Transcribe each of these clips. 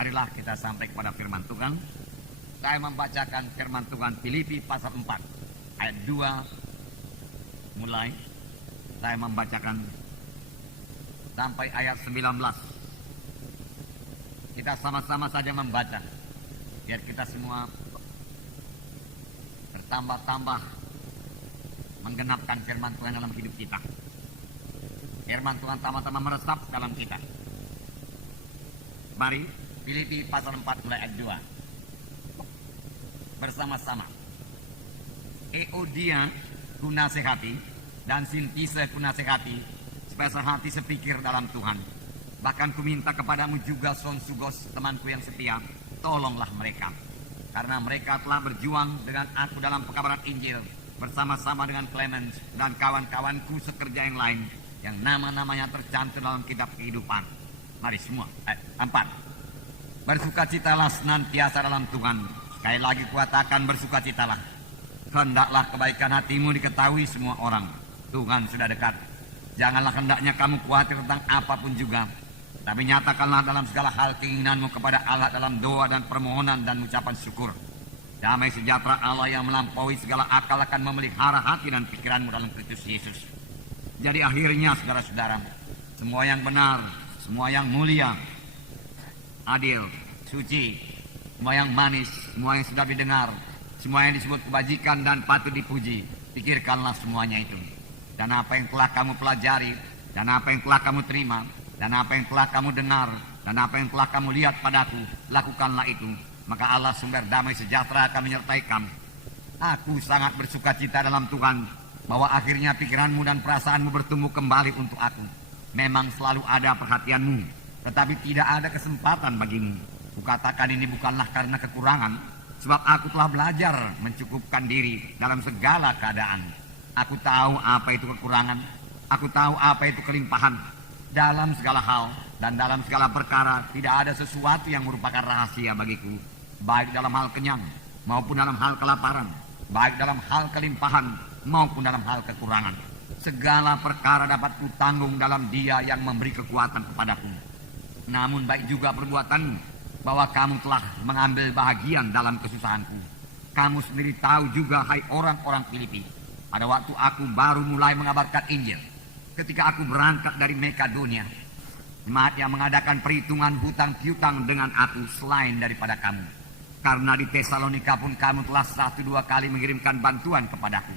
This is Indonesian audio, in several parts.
Marilah kita sampai kepada firman Tuhan. Saya membacakan firman Tuhan Filipi pasal 4 ayat 2 mulai. Saya membacakan sampai ayat 19. Kita sama-sama saja membaca, biar kita semua bertambah-tambah menggenapkan firman Tuhan dalam hidup kita. Firman Tuhan sama-sama meresap dalam kita. Mari, Filipi pasal 4 mulai ayat 2. Bersama-sama. Euodia ku nasihati dan Sintise ku nasihati, supaya sehati sepikir dalam Tuhan. Bahkan ku minta kepadamu juga Sonsugos, temanku yang setia, tolonglah mereka. Karena mereka telah berjuang dengan aku dalam pekabaran Injil, bersama-sama dengan Clemens dan kawan-kawanku sekerja yang lain, yang nama-namanya tercantum dalam kitab kehidupan. Mari semua, 4. Bersukacitalah senantiasa dalam Tuhan. Sekali lagi kuatakan bersukacitalah. Hendaklah kebaikan hatimu diketahui semua orang. Tuhan sudah dekat. Janganlah hendaknya kamu khawatir tentang apapun juga, tapi nyatakanlah dalam segala hal keinginanmu kepada Allah dalam doa dan permohonan dan ucapan syukur. Damai sejahtera Allah yang melampaui segala akal akan memelihara hati dan pikiranmu dalam Kristus Yesus. Jadi akhirnya saudara-saudara, semua yang benar, semua yang mulia, adil, suci, semua yang manis, semua yang sudah didengar, semua yang disebut kebajikan dan patut dipuji, pikirkanlah semuanya itu. Dan apa yang telah kamu pelajari, dan apa yang telah kamu terima, dan apa yang telah kamu dengar, dan apa yang telah kamu lihat padaku, lakukanlah itu. Maka Allah sumber damai sejahtera akan menyertai kamu. Aku sangat bersukacita dalam Tuhan, bahwa akhirnya pikiranmu dan perasaanmu bertumbuh kembali untuk aku. Memang selalu ada perhatianmu, tetapi tidak ada kesempatan bagimu. Kukatakan ini bukanlah karena kekurangan, sebab aku telah belajar mencukupkan diri dalam segala keadaan. Aku tahu apa itu kekurangan, aku tahu apa itu kelimpahan. Dalam segala hal dan dalam segala perkara tidak ada sesuatu yang merupakan rahasia bagiku, baik dalam hal kenyang maupun dalam hal kelaparan, baik dalam hal kelimpahan maupun dalam hal kekurangan. Segala perkara dapat kutanggung dalam Dia yang memberi kekuatan kepadaku. Namun baik juga perbuatanmu, bahwa kamu telah mengambil bahagian dalam kesusahanku. Kamu sendiri tahu juga, hai orang-orang Filipi, pada waktu aku baru mulai mengabarkan Injil, ketika aku berangkat dari Makedonia, jemaat yang mengadakan perhitungan hutang piutang dengan aku selain daripada kamu. Karena di Tesalonika pun kamu telah 1-2 kali mengirimkan bantuan kepadaku.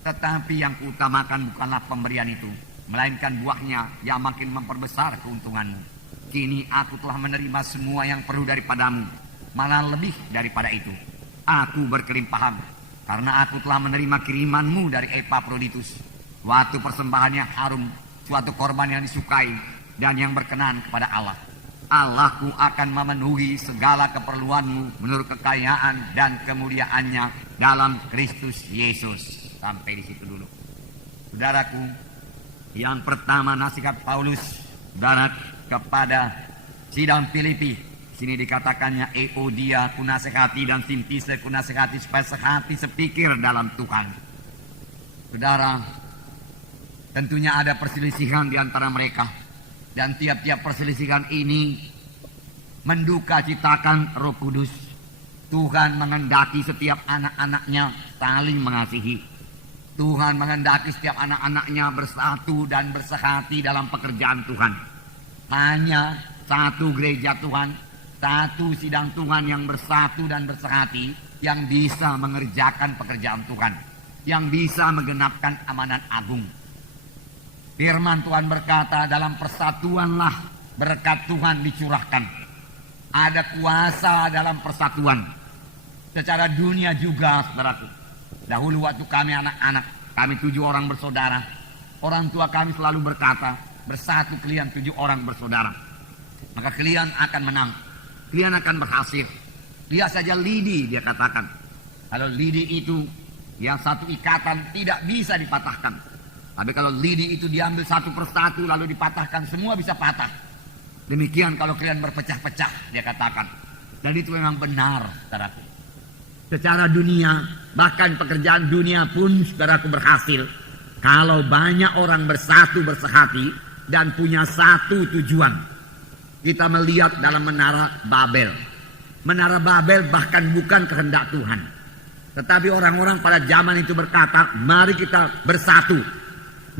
Tetapi yang kuutamakan bukanlah pemberian itu, melainkan buahnya yang makin memperbesar keuntunganmu. Kini aku telah menerima semua yang perlu daripadamu, malah lebih daripada itu. Aku berkelimpahan, karena aku telah menerima kirimanmu dari Epaphroditus. Suatu persembahan yang harum, suatu korban yang disukai, dan yang berkenan kepada Allah. Allahku akan memenuhi segala keperluanmu menurut kekayaan dan kemuliaannya dalam Kristus Yesus. Sampai di situ dulu. Saudaraku, yang pertama nasihat Paulus, saudara, kepada sidang Filipi. Sini dikatakannya Euodia ku nasihati dan Sintise ku nasihati, supaya sehati sepikir dalam Tuhan. Saudara, tentunya ada perselisihan di antara mereka. Dan tiap-tiap perselisihan ini menduka citakan Roh Kudus. Tuhan menghendaki setiap anak-anaknya saling mengasihi. Tuhan menghendaki setiap anak-anaknya bersatu dan bersehati dalam pekerjaan Tuhan. Hanya satu gereja Tuhan, satu sidang Tuhan yang bersatu dan bersehati, yang bisa mengerjakan pekerjaan Tuhan, yang bisa menggenapkan amanat agung. Firman Tuhan berkata, dalam persatuanlah berkat Tuhan dicurahkan. Ada kuasa dalam persatuan. Secara dunia juga, saudaraku. Dahulu waktu kami anak-anak, kami 7 orang bersaudara, orang tua kami selalu berkata, bersatu kalian 7 orang bersaudara, maka kalian akan menang, kalian akan berhasil. Lihat saja lidi, dia katakan. Kalau lidi itu yang satu ikatan tidak bisa dipatahkan. Tapi kalau lidi itu diambil satu persatu lalu dipatahkan, semua bisa patah. Demikian kalau kalian berpecah-pecah, dia katakan. Dan itu memang benar, saudaraku. Secara dunia, bahkan pekerjaan dunia pun, saudaraku, berhasil kalau banyak orang bersatu bersehati dan punya satu tujuan. kita melihat dalam menara Babel. Menara Babel bahkan bukan kehendak Tuhan. Tetapi orang-orang pada zaman itu berkata, mari kita bersatu.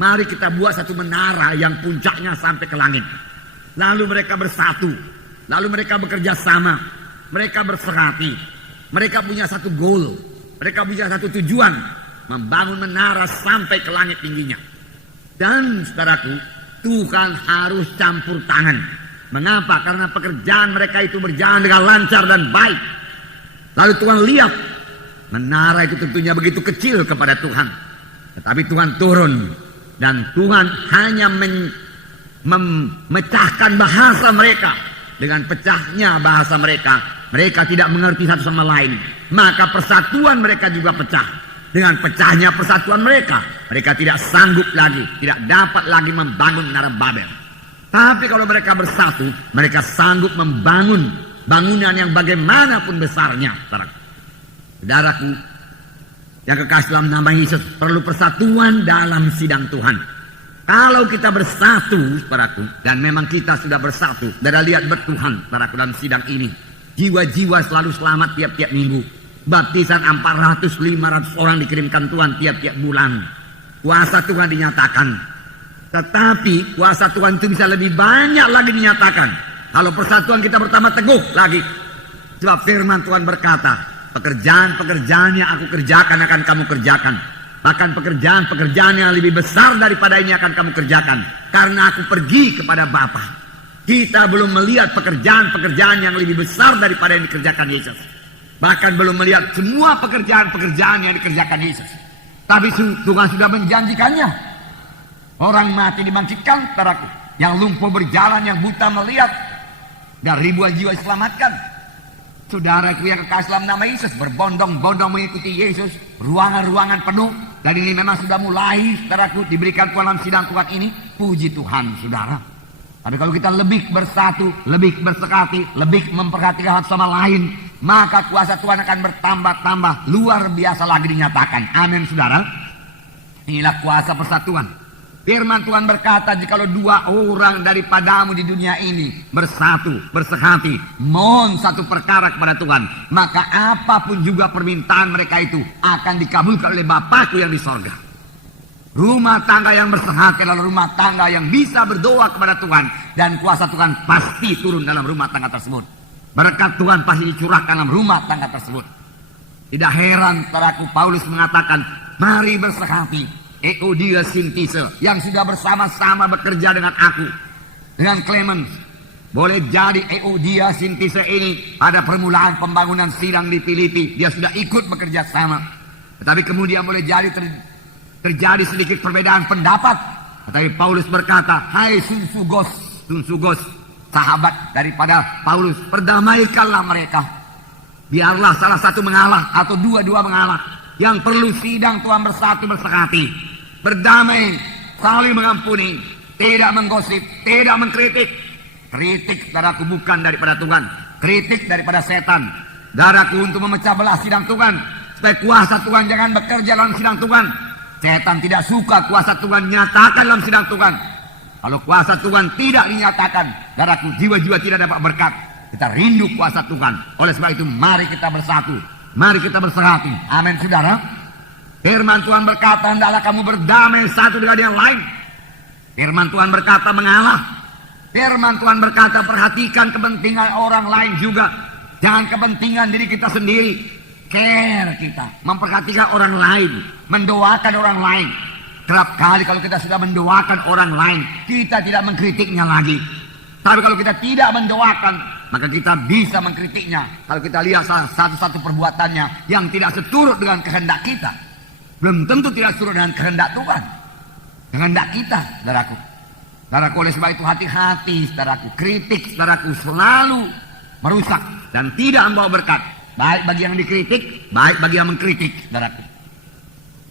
Mari kita buat satu menara yang puncaknya sampai ke langit. Lalu mereka bersatu. Lalu mereka bekerja sama. Mereka berserati. Mereka punya satu goal. Mereka punya satu tujuan. Membangun menara sampai ke langit tingginya. Dan saudaraku, Tuhan harus campur tangan. Mengapa? Karena pekerjaan mereka itu berjalan dengan lancar dan baik. Lalu Tuhan lihat, menara itu tentunya begitu kecil kepada Tuhan. Tetapi Tuhan turun. Dan Tuhan hanya memecahkan bahasa mereka. Dengan pecahnya bahasa mereka, mereka tidak mengerti satu sama lain. Maka persatuan mereka juga pecah. Dengan pecahnya persatuan mereka, mereka tidak sanggup lagi, tidak dapat lagi membangun menara Babel. Tapi kalau mereka bersatu, mereka sanggup membangun bangunan yang bagaimanapun besarnya. Saudaraku, yang kekasih dalam nama Yesus, perlu persatuan dalam sidang Tuhan. Kalau kita bersatu, saudaraku, dan memang kita sudah bersatu, saudara lihat bertuhan, saudaraku, dalam sidang ini, jiwa-jiwa selalu selamat tiap-tiap minggu. Baptisan 400-500 orang dikirimkan Tuhan tiap-tiap bulan. Kuasa Tuhan dinyatakan. Tetapi kuasa Tuhan itu bisa lebih banyak lagi dinyatakan kalau persatuan kita pertama teguh lagi. Sebab firman Tuhan berkata, pekerjaan-pekerjaan yang aku kerjakan akan kamu kerjakan. Bahkan pekerjaan-pekerjaan yang lebih besar daripada ini akan kamu kerjakan. Karena aku pergi kepada Bapa. Kita belum melihat pekerjaan-pekerjaan yang lebih besar daripada yang dikerjakan Yesus. Bahkan belum melihat semua pekerjaan-pekerjaan yang dikerjakan Yesus. Tapi Tuhan sudah menjanjikannya. Orang mati dibangkitkan, saudaraku. Yang lumpuh berjalan, yang buta melihat. Dan ribuan jiwa diselamatkan. Saudaraku yang kekasih dalam nama Yesus, berbondong-bondong mengikuti Yesus. Ruangan-ruangan penuh. Dan ini memang sudah mulai, saudaraku, diberikan Tuhan dalam sidang Tuhan ini. Puji Tuhan, saudara. Tapi kalau kita lebih bersatu, lebih bersekati, lebih memperhatikan satu sama lain, maka kuasa Tuhan akan bertambah-tambah, luar biasa lagi dinyatakan. Amin, saudara. Inilah kuasa persatuan. Firman Tuhan berkata, jikalau 2 orang daripadamu di dunia ini bersatu, bersehati, mohon satu perkara kepada Tuhan, maka apapun juga permintaan mereka itu akan dikabulkan oleh Bapakku yang di sorga. Rumah tangga yang bersehati adalah rumah tangga yang bisa berdoa kepada Tuhan, dan kuasa Tuhan pasti turun dalam rumah tangga tersebut. Berkat Tuhan pasti dicurahkan dalam rumah tangga tersebut. Tidak heran, saudaraku, Paulus mengatakan, mari bersehati. Euodia Sintise yang sudah bersama-sama bekerja dengan aku, dengan Clemens. Boleh jadi Euodia Sintise ini pada permulaan pembangunan sidang di Filipi dia sudah ikut bekerja sama. Tetapi kemudian boleh jadi terjadi sedikit perbedaan pendapat. Tetapi Paulus berkata, hai Sunsugos, sahabat daripada Paulus, perdamaikanlah mereka. Biarlah salah satu mengalah atau dua-dua mengalah. Yang perlu sidang Tuhan bersatu bersehati, berdamai, saling mengampuni, tidak menggosip, tidak mengkritik. Kritik, saudaraku, bukan daripada Tuhan, kritik daripada setan. Saudaraku, untuk memecah belah sidang Tuhan, supaya kuasa Tuhan jangan bekerja dalam sidang Tuhan. Setan tidak suka kuasa Tuhan nyatakan dalam sidang Tuhan. Kalau kuasa Tuhan tidak dinyatakan, saudaraku, jiwa-jiwa tidak dapat berkat. Kita rindu kuasa Tuhan. Oleh sebab itu, mari kita bersatu. Mari kita bersehati. Amin, saudara. Firman Tuhan berkata, hendaklah kamu berdamai satu dengan yang lain. Firman Tuhan berkata, mengalah. Firman Tuhan berkata, perhatikan kepentingan orang lain juga. Jangan kepentingan diri kita sendiri. Care kita, memperhatikan orang lain, mendoakan orang lain. Kerap kali kalau kita sudah mendoakan orang lain, kita tidak mengkritiknya lagi. Tapi kalau kita tidak mendoakan, maka kita bisa mengkritiknya. Kalau kita lihat satu-satu perbuatannya yang tidak seturut dengan kehendak kita, belum tentu tidak seturut dengan kehendak Tuhan, kehendak kita, saudaraku. Saudaraku, oleh sebab itu hati-hati, saudaraku. Kritik, saudaraku, selalu merusak dan tidak membawa berkat. Baik bagi yang dikritik, baik bagi yang mengkritik, saudaraku.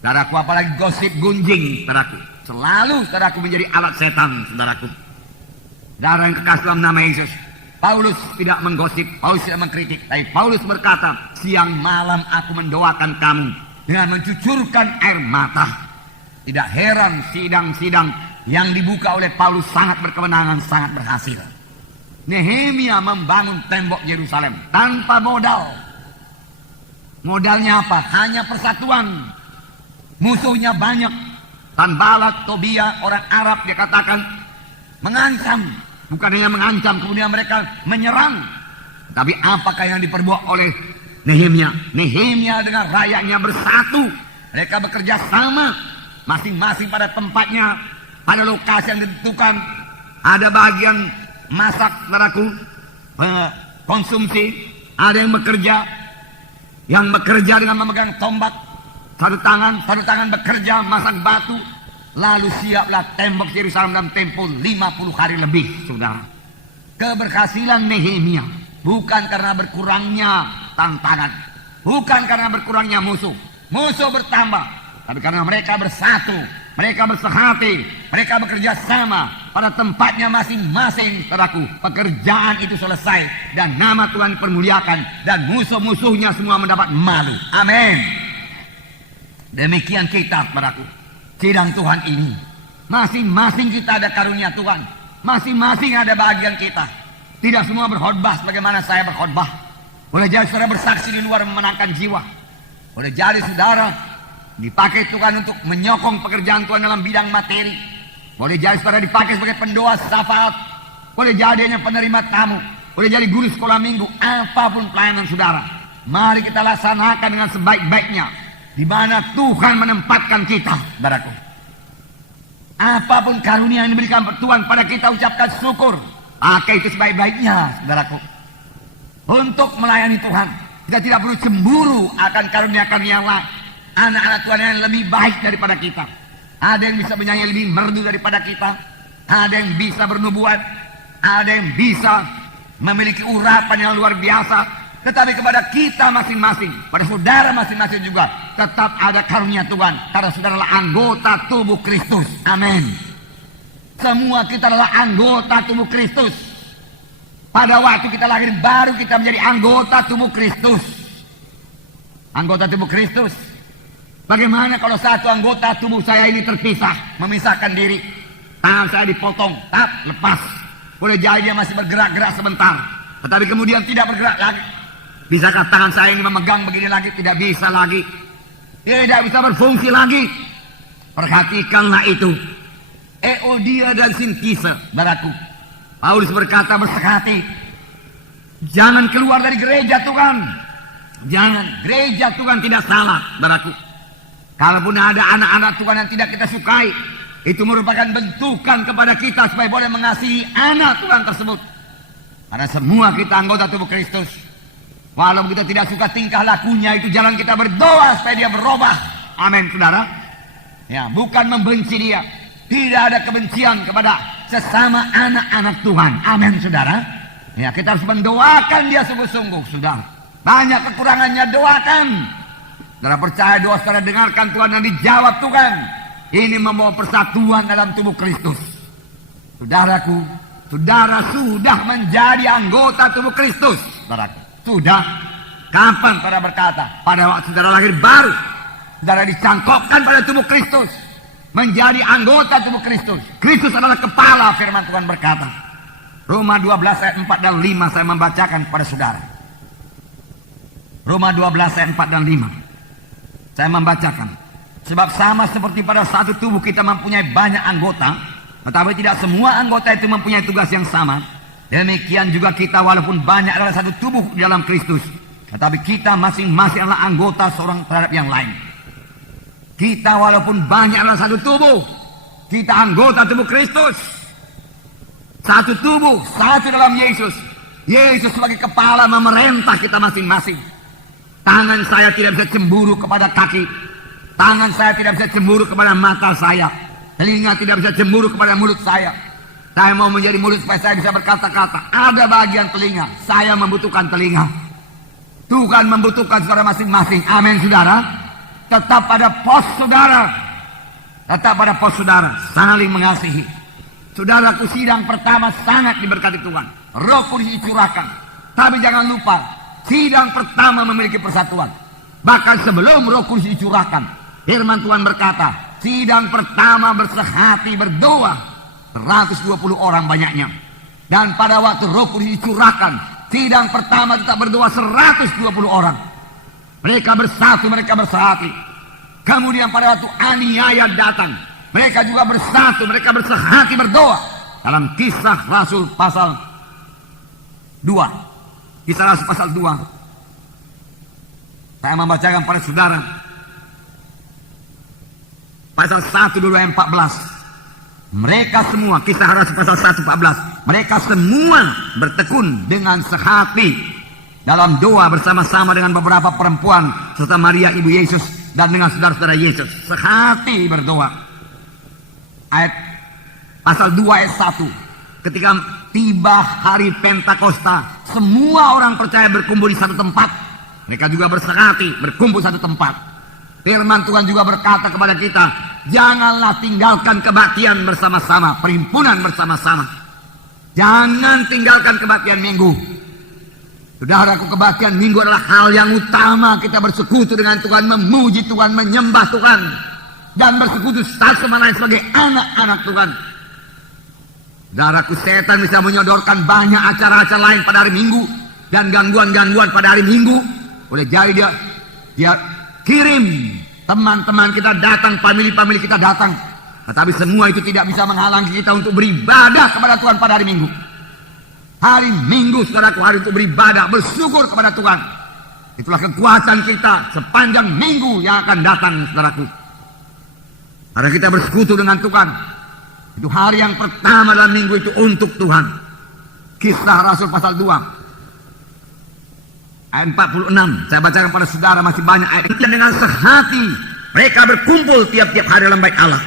Saudaraku, apalagi gosip gunjing, saudaraku, selalu, saudaraku, menjadi alat setan, saudaraku. Saudara yang kekasih dalam nama Yesus, Paulus tidak menggosip, Paulus tidak mengkritik, tapi Paulus berkata, siang malam aku mendoakan kamu dengan mencucurkan air mata. Tidak heran sidang-sidang yang dibuka oleh Paulus sangat berkemenangan, sangat berhasil. Nehemia membangun tembok Yerusalem tanpa modal. Modalnya apa? Hanya persatuan. Musuhnya banyak. Sanballat, Tobia, orang Arab dia katakan mengancam. Bukan hanya mengancam, kemudian mereka menyerang. Tapi apakah yang diperbuat oleh Nehemia? Nehemia dengan rakyatnya bersatu. Mereka bekerja sama. Masing-masing pada tempatnya, pada lokasi yang ditentukan. Ada bagian masak, saudaraku, konsumsi. Ada yang bekerja dengan memegang tombak. Satu tangan bekerja masak batu. Lalu siaplah tembok Yerusalem dalam tempo 50 hari lebih, saudara. Keberhasilan Nehemia bukan karena berkurangnya tantangan, bukan karena berkurangnya musuh. Musuh bertambah, tapi karena mereka bersatu, mereka bersehati, mereka bekerja sama pada tempatnya masing-masing, saudaraku. Pekerjaan itu selesai dan nama Tuhan dipermuliakan dan musuh-musuhnya semua mendapat malu. Amin. Demikian kita, saudaraku. Sidang Tuhan ini, masing-masing kita ada karunia Tuhan, masing-masing ada bagian kita. Tidak semua berkhotbah sebagaimana saya berkhotbah. Boleh jadi saudara bersaksi di luar memenangkan jiwa. Boleh jadi saudara dipakai Tuhan untuk menyokong pekerjaan Tuhan dalam bidang materi. Boleh jadi saudara dipakai sebagai pendoa syafaat. Boleh jadi hanya penerima tamu. Boleh jadi guru sekolah minggu. Apapun pelayanan saudara, mari kita laksanakan dengan sebaik-baiknya di mana Tuhan menempatkan kita, saudaraku. Apapun karunia yang diberikan Tuhan pada kita, ucapkan syukur. Pakai itu sebaik-baiknya, saudaraku. Untuk melayani Tuhan, kita tidak perlu cemburu akan karunia-karunia lain. Anak-anak Tuhan yang lebih baik daripada kita. Ada yang bisa menyanyi lebih merdu daripada kita. Ada yang bisa bernubuat. Ada yang bisa memiliki urapan yang luar biasa. Tetapi kepada kita masing-masing, pada saudara masing-masing juga, tetap ada karunia Tuhan. Karena saudara adalah anggota tubuh Kristus. Amin. Semua kita adalah anggota tubuh Kristus. Pada waktu kita lahir baru kita menjadi anggota tubuh Kristus. Anggota tubuh Kristus. Bagaimana kalau satu anggota tubuh saya ini terpisah, memisahkan diri? Tangan saya dipotong, lepas. Boleh jadi dia masih bergerak-gerak sebentar, tetapi kemudian tidak bergerak lagi. Bisakah tangan saya ini memegang begini lagi? Tidak bisa lagi. Tidak bisa berfungsi lagi. Perhatikanlah itu. Euodia dan Sintise, saudaraku. Paulus berkata bersehati, jangan keluar dari gereja Tuhan. Jangan. Gereja Tuhan tidak salah, saudaraku. Kalaupun ada anak-anak Tuhan yang tidak kita sukai, itu merupakan bentukan kepada kita supaya boleh mengasihi anak Tuhan tersebut. Karena semua kita anggota tubuh Kristus. Walaupun kita tidak suka tingkah lakunya, itu jalan kita berdoa supaya dia berubah. Amin, saudara. Ya, bukan membenci dia. Tidak ada kebencian kepada sesama anak-anak Tuhan. Amin, saudara. Ya, kita harus mendoakan dia sungguh-sungguh, saudara. Banyak kekurangannya, doakan. Saudara percaya doa saudara dengarkan Tuhan dan dijawab Tuhan. Ini membawa persatuan dalam tubuh Kristus. Saudaraku, saudara sudah menjadi anggota tubuh Kristus. Saudaraku, sudah. Kapan saudara berkata? Pada waktu saudara lahir baru. Saudara dicangkokkan pada tubuh Kristus. Menjadi anggota tubuh Kristus. Kristus adalah kepala, firman Tuhan berkata. Roma 12 ayat 4 dan 5 saya membacakan kepada saudara. Roma 12 ayat 4 dan 5. Saya membacakan. Sebab sama seperti pada satu tubuh kita mempunyai banyak anggota, tetapi tidak semua anggota itu mempunyai tugas yang sama. Demikian juga kita walaupun banyak adalah satu tubuh di dalam Kristus, tetapi kita masing-masing adalah anggota seorang terhadap yang lain. Kita walaupun banyak adalah satu tubuh, kita anggota tubuh Kristus. Satu tubuh, satu dalam Yesus. Yesus sebagai kepala memerintah kita masing-masing. Tangan saya tidak bisa cemburu kepada kaki. Tangan saya tidak bisa cemburu kepada mata saya. Telinga tidak bisa cemburu kepada mulut saya. Saya mau menjadi mulut supaya saya bisa berkata-kata. Ada bagian telinga, saya membutuhkan telinga. Tuhan membutuhkan saudara masing-masing. Amin, saudara. Tetap pada pos saudara. Tetap pada pos saudara. Saling mengasihi. Saudaraku, sidang pertama sangat diberkati Tuhan. Roh Kudus dicurahkan. Tapi jangan lupa, sidang pertama memiliki persatuan. Bahkan sebelum Roh Kudus dicurahkan, firman Tuhan berkata, sidang pertama bersehati berdoa. 120 orang banyaknya. Dan pada waktu Roh Kudus dicurahkan, sidang pertama tetap berdoa 120 orang. Mereka bersatu, mereka bersehati. Kemudian pada waktu aniaya datang, mereka juga bersatu, mereka bersehati berdoa. Dalam Kisah Rasul pasal 2. Kisah Rasul pasal 2. Saya membacakan pada saudara. Pasal 1, 2, 14. Mereka semua, Kisah Rasul pasal 1, 14. Mereka semua bertekun dengan sehati dalam doa bersama-sama dengan beberapa perempuan serta Maria ibu Yesus dan dengan saudara-saudara Yesus. Sehati berdoa. Ayat pasal 2 ayat 1. Ketika tiba hari Pentakosta, semua orang percaya berkumpul di satu tempat. Mereka juga bersehati, berkumpul satu tempat. Firman Tuhan juga berkata kepada kita, janganlah tinggalkan kebaktian bersama-sama, perhimpunan bersama-sama. Jangan tinggalkan kebaktian minggu. Saudaraku, kebaktian minggu adalah hal yang utama. Kita bersekutu dengan Tuhan, memuji Tuhan, menyembah Tuhan, dan bersekutu satu sama lain sebagai anak-anak Tuhan. Saudaraku, setan bisa menyodorkan banyak acara-acara lain pada hari Minggu dan gangguan-gangguan pada hari Minggu. Boleh jadi dia kirim teman-teman kita datang, family kita datang. Tetapi semua itu tidak bisa menghalangi kita untuk beribadah kepada Tuhan pada hari Minggu. Hari Minggu, saudaraku, hari untuk beribadah, bersyukur kepada Tuhan. Itulah kekuatan kita sepanjang minggu yang akan datang, saudaraku. Karena kita bersekutu dengan Tuhan. Itu hari yang pertama dalam minggu itu untuk Tuhan. Kisah Rasul pasal 2. Ayat 46. Saya bacakan pada saudara, masih banyak ayat. Dengan sehati mereka berkumpul tiap-tiap hari dalam bait Allah.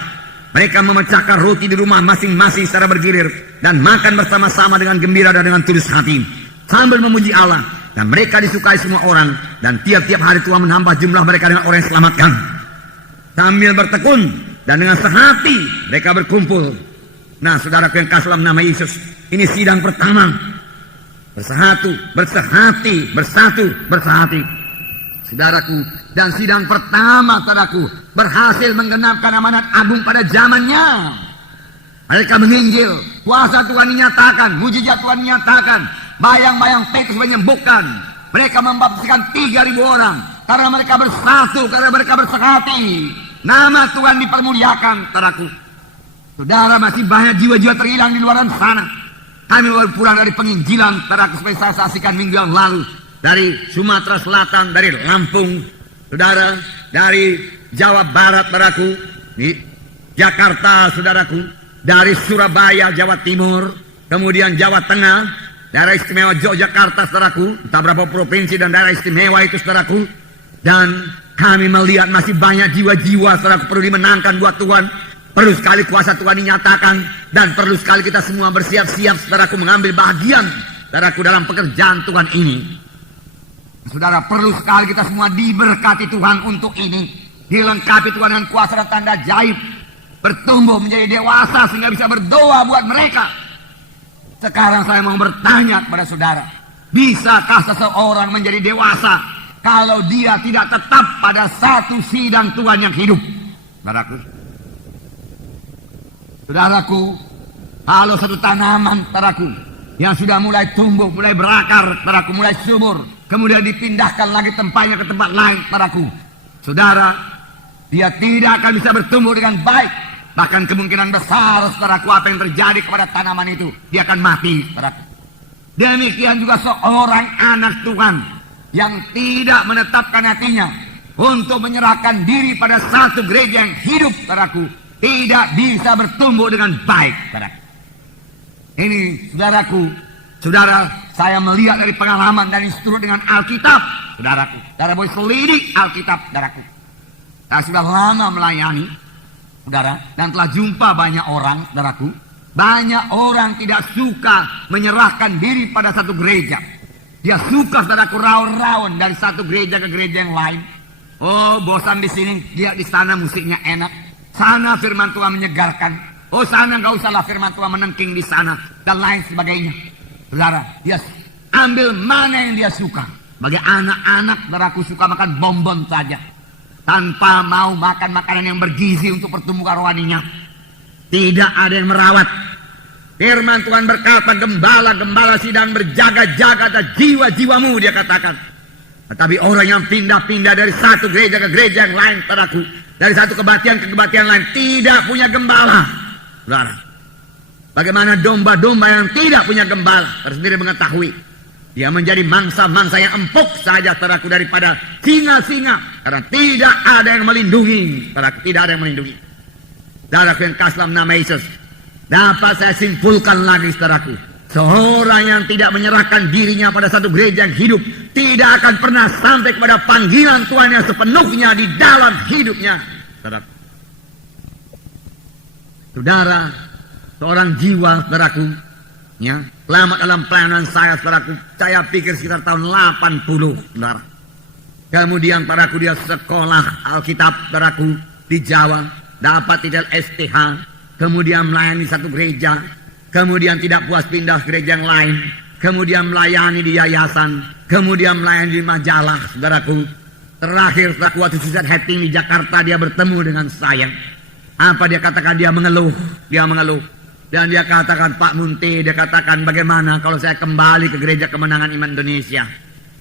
Mereka memecahkan roti di rumah masing-masing secara bergilir dan makan bersama-sama dengan gembira dan dengan tulus hati sambil memuji Allah. Dan mereka disukai semua orang, dan tiap-tiap hari Tuhan menambah jumlah mereka dengan orang yang selamatkan. Sambil bertekun dan dengan sehati mereka berkumpul. Nah, saudaraku yang kasih dalam nama Yesus, ini sidang pertama. Bersehati, bersatu, bersehati. Saudaraku, dan sidang pertama, saudaraku, berhasil menggenapkan amanat agung pada zamannya. Mereka menginjil, kuasa Tuhan dinyatakan, mujizat Tuhan dinyatakan, bayang-bayang Petrus menyembuhkan. Mereka membaptiskan 3.000 orang karena mereka bersatu, karena mereka bersehati. Nama Tuhan dipermuliakan, saudaraku. Saudara, masih banyak jiwa-jiwa terhilang di luar sana. Kami baru pulang dari penginjilan, saudaraku, seperti saya saksikan minggu yang lalu. Dari Sumatera Selatan, dari Lampung, saudara, dari Jawa Barat, saudaraku, di Jakarta, saudaraku, dari Surabaya, Jawa Timur, kemudian Jawa Tengah, daerah istimewa Yogyakarta, saudaraku, entah berapa provinsi dan daerah istimewa itu, saudaraku, dan kami melihat masih banyak jiwa-jiwa, saudaraku, perlu dimenangkan buat Tuhan. Perlu sekali kuasa Tuhan dinyatakan, dan perlu sekali kita semua bersiap-siap, saudaraku, mengambil bagian, saudaraku, dalam pekerjaan Tuhan ini. Saudara, perlu sekali kita semua diberkati Tuhan untuk ini. Dilengkapi Tuhan dengan kuasa dan tanda ajaib. Bertumbuh menjadi dewasa sehingga bisa berdoa buat mereka. Sekarang saya mau bertanya kepada saudara, bisakah seseorang menjadi dewasa kalau dia tidak tetap pada satu sidang Tuhan yang hidup? Saudaraku, kalau satu tanaman, saudaraku, yang sudah mulai tumbuh, mulai berakar, saudaraku, mulai subur, kemudian dipindahkan lagi tempatnya ke tempat lain, saudaraku, saudara, dia tidak akan bisa bertumbuh dengan baik. Bahkan kemungkinan besar, saudaraku, apa yang terjadi kepada tanaman itu, dia akan mati, saudaraku. Demikian juga seorang anak Tuhan yang tidak menetapkan hatinya untuk menyerahkan diri pada satu gereja yang hidup, saudaraku, tidak bisa bertumbuh dengan baik, saudaraku. Ini, saudaraku, saudara, saya melihat dari pengalaman dan instruksi dengan Alkitab, saudaraku. Saudara boleh selidik Alkitab, saudaraku. Saya sudah lama melayani, saudara, dan telah jumpa banyak orang, saudaraku. Banyak orang tidak suka menyerahkan diri pada satu gereja. Dia suka, saudaraku, raun-raun dari satu gereja ke gereja yang lain. Oh, bosan di sini, dia di sana musiknya enak. Sana firman Tuhan menyegarkan. Oh, sana nggak usahlah firman Tuhan menengking di sana dan lain sebagainya. Saudara, dia ambil mana yang dia suka. Bagi anak-anak, saudaraku, suka makan bonbon saja, tanpa mau makan makanan yang bergizi untuk pertumbuhan rohaninya. Tidak ada yang merawat, Firman Tuhan berkata, gembala-gembala sedang berjaga-jaga atas jiwa-jiwamu, dia katakan. Tetapi orang yang pindah-pindah dari satu gereja ke gereja yang lain, saudaraku, dari satu kebaktian ke kebaktian lain, tidak punya gembala. Saudara, bagaimana domba-domba yang tidak punya gembala, tersendiri mengetahui. Dia menjadi mangsa-mangsa yang empuk saja, saudaraku, daripada singa-singa. Karena tidak ada yang melindungi, saudaraku, tidak ada yang melindungi. Saudaraku yang kasih dalam nama Yesus, dapat saya simpulkan lagi, saudaraku, seorang yang tidak menyerahkan dirinya pada satu gereja yang hidup tidak akan pernah sampai kepada panggilan Tuhan yang sepenuhnya di dalam hidupnya. Saudaraku, saudara, seorang jiwa, saudaraku, ya, selamat dalam pelayanan saya, saudaraku, saya pikir sekitar tahun 80, saudara. Kemudian saudaraku, dia sekolah Alkitab, saudaraku, di Jawa, dapat titel STH, kemudian melayani satu gereja, kemudian tidak puas pindah ke gereja yang lain, kemudian melayani di yayasan, kemudian melayani di majalah, saudaraku. Terakhir, saudaraku, waktu Susan Hatting di Jakarta, dia bertemu dengan saya. Apa dia katakan? Dia mengeluh. Dan dia katakan, Pak Munti, dia katakan, bagaimana kalau saya kembali ke Gereja Kemenangan Iman Indonesia?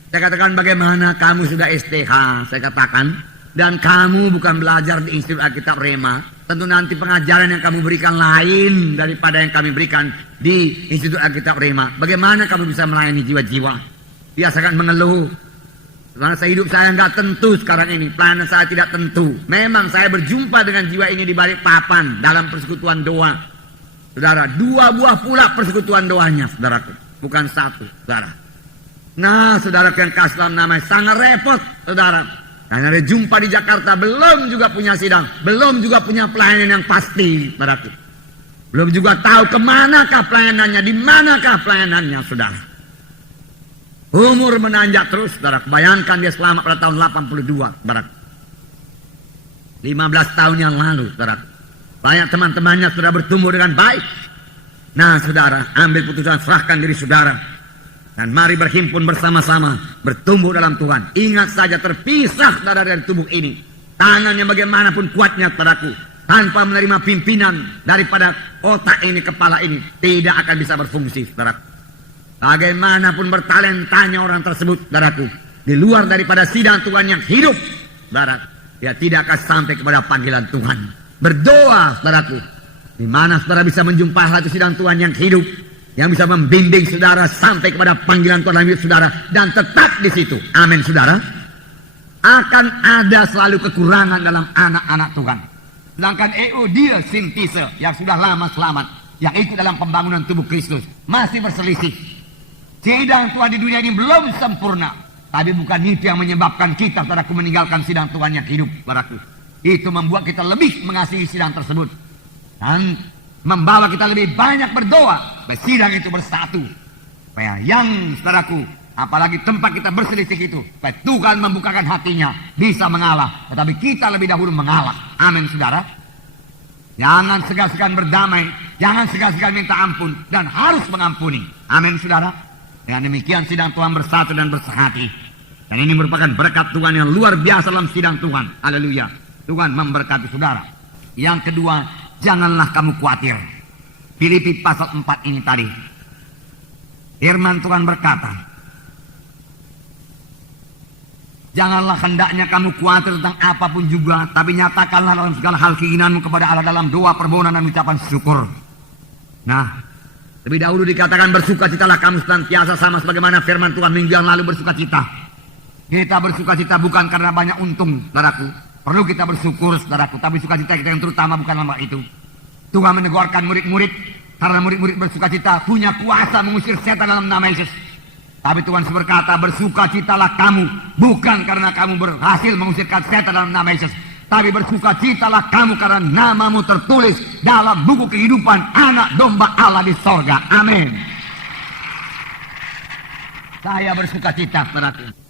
Saya katakan, bagaimana kamu sudah STH? Saya katakan, dan kamu bukan belajar di Institut Alkitab Rema. Tentu nanti pengajaran yang kamu berikan lain daripada yang kami berikan di Institut Alkitab Rema. Bagaimana kamu bisa melayani jiwa-jiwa? Biasakan mengeluh. Karena hidup saya nggak tentu sekarang ini. Pelayanan saya tidak tentu. Memang saya berjumpa dengan jiwa ini di balik papan dalam persekutuan doa. Saudara, 2 buah pula persekutuan doanya, saudaraku. Bukan 1, saudara. Nah, saudara yang kasih dalam namanya sangat repot, saudara. Karena ada jumpa di Jakarta, belum juga punya sidang, belum juga punya pelayanan yang pasti, saudaraku. Belum juga tahu kemanakah pelayanannya, di manakah pelayanannya, saudara. Umur menanjak terus, saudara. Bayangkan dia selamat pada tahun 82, saudara. 15 tahun yang lalu, saudara. Banyak teman-temannya sudah bertumbuh dengan baik. Nah, saudara, ambil putusan, serahkan diri saudara. Dan mari berhimpun bersama-sama, bertumbuh dalam Tuhan. Ingat saja, terpisah saudara dari tubuh ini. Tangannya bagaimanapun kuatnya, saudaraku, tanpa menerima pimpinan daripada otak ini, kepala ini, tidak akan bisa berfungsi, saudaraku. Bagaimanapun bertalentanya orang tersebut, saudaraku, di luar daripada sidang Tuhan yang hidup, saudara, dia tidak akan sampai kepada panggilan Tuhan. Berdoa, saudaraku, di mana saudara bisa menjumpai satu sidang Tuhan yang hidup, yang bisa membimbing saudara sampai kepada panggilan Tuhan dalam hidup saudara, dan tetap di situ. Amin, saudara. Akan ada selalu kekurangan dalam anak-anak Tuhan. Sedangkan dia Sintise yang sudah lama selamat, yang ikut dalam pembangunan tubuh Kristus, masih berselisih. Sidang Tuhan di dunia ini belum sempurna. Tapi bukan itu yang menyebabkan kita, saudaraku, meninggalkan sidang Tuhan yang hidup, saudaraku. Itu membuat kita lebih mengasihi sidang tersebut. Dan membawa kita lebih banyak berdoa. Supaya sidang itu bersatu. Supaya yang, saudaraku, apalagi tempat kita berselisih itu, supaya Tuhan membukakan hatinya, bisa mengalah. Tetapi kita lebih dahulu mengalah. Amin, saudara. Jangan segan-segan berdamai. Jangan segan-segan minta ampun. Dan harus mengampuni. Amin, saudara. Dengan demikian sidang Tuhan bersatu dan bersehati. Dan ini merupakan berkat Tuhan yang luar biasa dalam sidang Tuhan. Haleluya. Tuhan memberkati saudara. Yang kedua, janganlah kamu khawatir. Filipi pasal 4 ini tadi. Firman Tuhan berkata, janganlah hendaknya kamu khawatir tentang apapun juga, tapi nyatakanlah dalam segala hal keinginanmu kepada Allah dalam doa, permohonan, dan ucapan syukur. Nah, lebih dahulu dikatakan bersukacitalah kamu senantiasa, sama sebagaimana firman Tuhan minggu yang lalu bersukacita. Kita bersukacita bukan karena banyak untung, saudaraku. Perlu kita bersyukur, saudaraku. Tapi sukacita kita yang terutama bukan lama itu. Tuhan menegurkan murid-murid, karena murid-murid bersukacita punya kuasa mengusir setan dalam nama Yesus. Tapi Tuhan berkata, bersukacitalah kamu, bukan karena kamu berhasil mengusirkan setan dalam nama Yesus, tapi bersukacitalah kamu karena namamu tertulis dalam buku kehidupan anak domba Allah di sorga. Amin. Saya bersukacita, saudaraku.